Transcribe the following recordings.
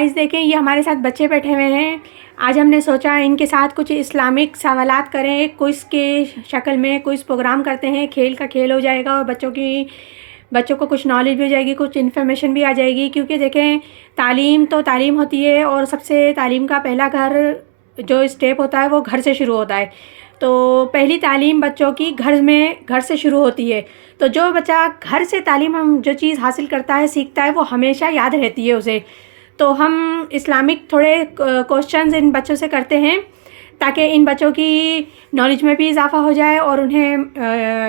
Guys دیکھیں یہ ہمارے ساتھ بچے بیٹھے ہوئے ہیں. آج ہم نے سوچا ان کے ساتھ کچھ اسلامک سوالات کریں, کوئز کے شکل میں کوئز پروگرام کرتے ہیں. کھیل کا کھیل ہو جائے گا اور بچوں کو کچھ نالج بھی ہو جائے گی, کچھ انفارمیشن بھی آ جائے گی. کیونکہ دیکھیں تعلیم تو تعلیم ہوتی ہے اور سب سے تعلیم کا پہلا جو اسٹیپ ہوتا ہے وہ گھر سے شروع ہوتا ہے. تو پہلی تعلیم بچوں کی گھر سے شروع ہوتی ہے. تو جو بچہ گھر سے تعلیم جو چیز حاصل کرتا ہے سیکھتا ہے وہ ہمیشہ یاد رہتی ہے اسے. تو ہم اسلامک تھوڑے کوشچنز ان بچوں سے کرتے ہیں تاکہ ان بچوں کی نالج میں بھی اضافہ ہو جائے اور انہیں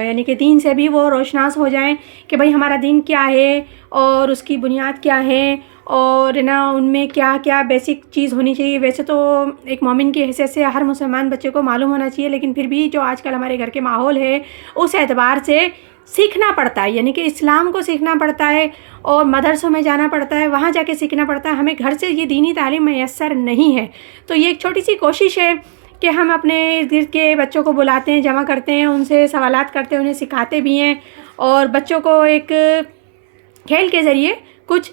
یعنی کہ دین سے بھی وہ روشناس ہو جائیں کہ بھئی ہمارا دین کیا ہے اور اس کی بنیاد کیا ہے اور ان میں کیا کیا بیسک چیز ہونی چاہیے. ویسے تو ایک مومن کی حیثیت سے ہر مسلمان بچے کو معلوم ہونا چاہیے, لیکن پھر بھی جو آج کل ہمارے گھر کے ماحول ہے اس اعتبار سے سیکھنا پڑتا ہے, یعنی کہ اسلام کو سیکھنا پڑتا ہے اور مدرسوں میں جانا پڑتا ہے, وہاں جا کے سیکھنا پڑتا ہے. ہمیں گھر سے یہ دینی تعلیم میسر نہیں ہے. تو یہ ایک چھوٹی سی کوشش ہے کہ ہم اپنے ارد گرد کے بچوں کو بلاتے ہیں, جمع کرتے ہیں, ان سے سوالات کرتے ہیں, انہیں سکھاتے بھی ہیں اور بچوں کو ایک کھیل کے ذریعے کچھ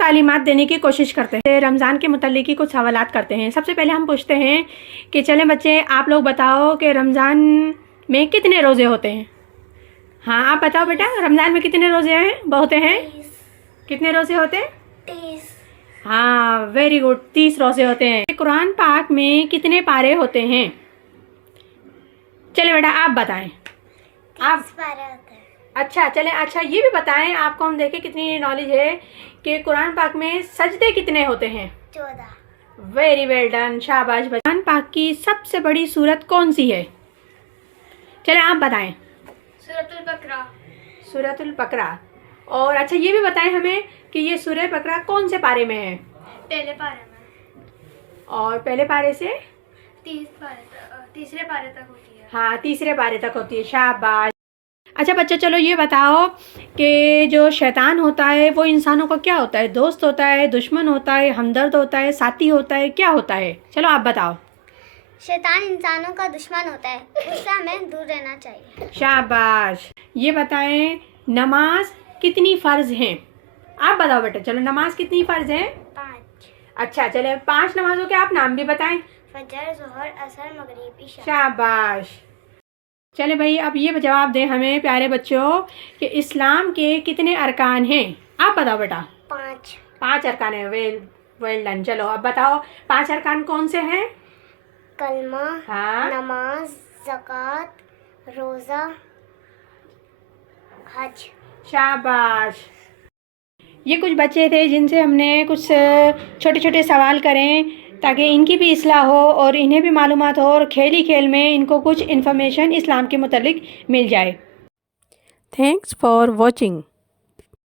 تعلیمات دینے کی کوشش کرتے ہیں. رمضان کے متعلق ہی کچھ سوالات کرتے ہیں. سب سے پہلے ہم پوچھتے ہیں کہ چلیں بچے آپ لوگ بتاؤ کہ رمضان میں کتنے روزے ہوتے ہیں؟ ہاں آپ بتاؤ بیٹا, رمضان میں کتنے روزے ہوتے ہیں؟ کتنے روزے ہوتے ہیں؟ 30. ہاں ویری گڈ, 30 روزے ہوتے ہیں. قرآن پاک میں کتنے پارے ہوتے ہیں؟ چلے بیٹا آپ بتائیں. آپ پارے ہوتے ہیں. اچھا چلیں, اچھا یہ بھی بتائیں, آپ کو ہم دیکھیں کتنی نالج ہے کہ قرآن پاک میں سجدے کتنے ہوتے ہیں؟ 14. ویری ویل ڈن, شاباش. قرآن پاک کی سب سے بڑی سورت کون سی ہے؟ چلیں آپ بتائیں. سورۃ البقرہ. سورۃ البقرہ. اور اچھا یہ بھی بتائیں ہمیں کہ یہ سورہ بقرہ کون سے پارے میں ہے؟ پہلے پارے میں. اور پہلے پارے سے 30 پارے تک ہوتی ہے. ہاں تیسرے پارے تک ہوتی ہے. شاباش. اچھا بچہ چلو یہ بتاؤ کہ جو شیطان ہوتا ہے وہ انسانوں کا کیا ہوتا ہے؟ دوست ہوتا ہے, دشمن ہوتا ہے, ہمدرد ہوتا ہے, ساتھی ہوتا ہے, کیا ہوتا ہے؟ چلو آپ بتاؤ. شیطان انسانوں کا دشمن ہوتا ہے, اس سے ہمیں دور رہنا چاہیے. شاباش. یہ بتائیں نماز کتنی فرض ہیں؟ آپ بتاؤ بیٹا. چلو نماز کتنی فرض ہیں؟ 5. اچھا چلے 5 نمازوں کے آپ نام بھی بتائیں. فجر, ظہر, عصر, مغرب, عشاء. شاباش. چلے بھائی اب یہ جواب دیں ہمیں پیارے بچوں کہ اسلام کے کتنے ارکان ہیں؟ آپ بتاؤ بیٹا. 5. 5 ارکان ہیں. Well done. چلو اب بتاؤ 5 ارکان کون سے ہیں؟ کلمہ, ہاں, نماز, زکوٰۃ, روزہ, حج. شاباش. یہ کچھ بچے تھے جن سے ہم نے کچھ چھوٹے چھوٹے سوال کریں تاکہ ان کی بھی اصلاح ہو اور انہیں بھی معلومات ہو اور کھیل ہی کھیل میں ان کو کچھ انفارمیشن اسلام کے متعلق مل جائے. Thanks for watching.